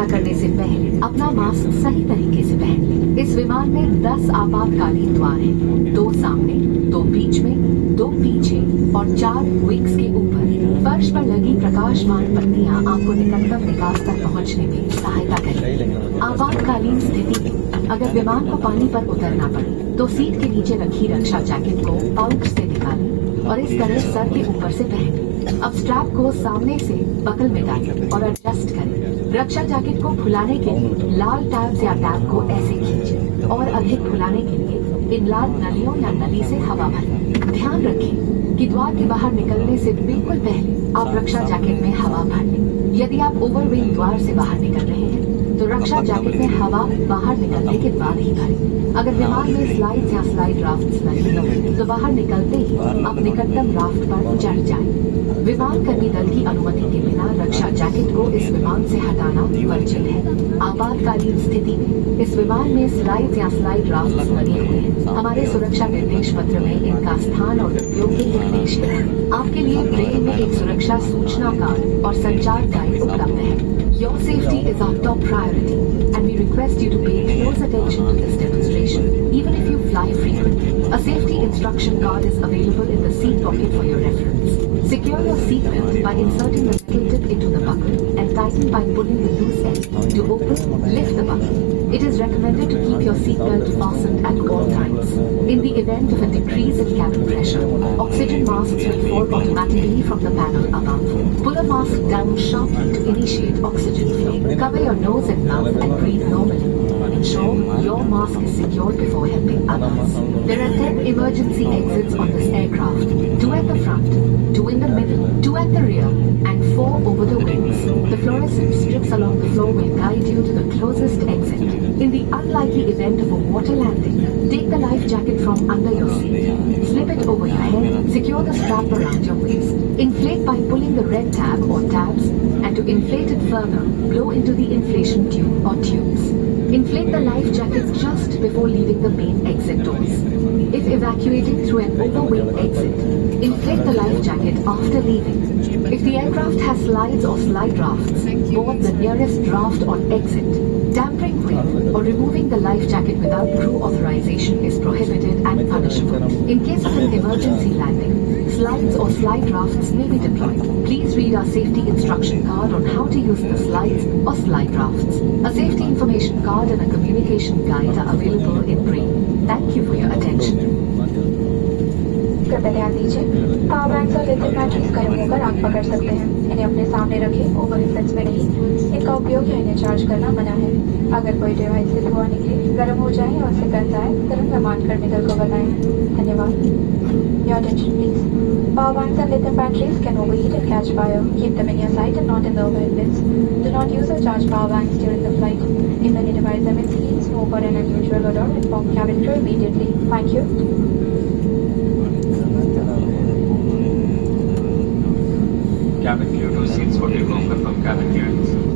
यात्रा करने से पहले अपना मास्क सही तरीके से पहन लें। इस विमान में 10 आपातकालीन द्वार हैं, 2 सामने, 2 बीच में, 2 पीछे और 4 विंग्स के ऊपर। फर्श पर लगी प्रकाशमान पट्टियां आपको निकटतम निकास तक पहुंचने में सहायता करेंगी। आपातकालीन स्थिति में अगर विमान को पानी पर उतरना पड़े तो सीट के नीचे रखी रक्षा जैकेट को पाउच से निकालें और इस तरह सर के ऊपर से पहनें। अब स्ट्रैप को सामने से बकल में डालें और एडजस्ट करें। रक्षा जैकेट को फुलाने के लिए लाल टैब्स या टैब को ऐसे खींचें और अधिक फुलाने के लिए इन लाल नलियों या नली से हवा भरें। ध्यान रखें कि द्वार के बाहर निकलने से बिल्कुल पहले आप रक्षा जैकेट में हवा भर लें। यदि आप ओवरविंग द्वार से बाहर निकल रहे हैं तो रक्षा जैकेट में हवा बाहर निकलने के बाद ही भरें। अगर विमान में स्लाइड्स या स्लाइड राफ्ट्स लगे हों तो बाहर निकलते ही आप निकटतम राफ्ट पर चढ़ जाएं। विमान कर्मी दल की अनुमति के बिना रक्षा जैकेट को इस विमान से हटाना वर्जित है। आपातकालीन स्थिति में इस विमान में स्लाइड्स या स्लाइड राफ्ट्स लगे हुए हैं। हमारे सुरक्षा निर्देश पत्र में इनका स्थान और उपयोग के निर्देश हैं। आपके लिए ब्रेल में एक सुरक्षा सूचना कार्ड और संचार गाइड उपलब्ध है। Your safety is our top priority, and we request you to pay close attention to this demonstration, even if you fly frequently. A safety instruction card is available in the seat pocket for your reference. Secure your seatbelt by inserting the metal tip into the buckle and tighten by pulling the loose end. To open, lift the buckle. It is recommended to keep your seatbelt fastened at all times. In the event of a decrease in cabin pressure, oxygen masks will fall automatically from the panel above. Pull a mask down sharply to initiate oxygen flow. Cover your nose and mouth and breathe normally. Ensure your mask is secured before helping others. There are 10 emergency exits on this aircraft. 2 at the front, 2 in the middle, 2 at the rear, and 4 over the wings. The fluorescent strips along the floor will guide you to the closest exit. In the unlikely event of a water landing, take the life jacket from under your seat. Slip it over your head, secure the strap around your waist. Inflate by pulling the red tab or tabs, and to inflate it further, blow into the inflation tube or tubes. Inflate the life jacket just before leaving the main exit doors. If evacuating through an overwing exit, inflate the life jacket after leaving. If the aircraft has slides or slide rafts, board the nearest raft on exit. Tampering with or removing the life jacket without crew authorization is prohibited and punishable. In case of an emergency landing, slides or slide rafts may be deployed. Please read our safety instruction card on how to use the slides or slide rafts. A safety information card and a communication guide are available in Braille. Thank you for your attention. कृपया ध्यान दीजिए, power banks और lithium batteries गर्म होकर आग पकड़ सकते हैं। इन्हें अपने सामने रखें, ओवर इन्फ्लुएंस में नहीं। इनका उपयोग या इन्हें चार्ज करना मना है। अगर कोई डिवाइस से धुआं निकले, गर्म हो जाए और उससे गंध आए, तुरंत विमान कर्मी दल को बताएं। धन्यवाद। Your attention please. Power banks and lithium batteries can overheat and catch fire. Keep them in your sight and not in the overhead bins. Do not use or charge power banks during the flight. If any device emits heat, smoke or an unusual odor, inform cabin crew immediately. Thank you. Cabin crew to seats 44 confirm cabin clearance.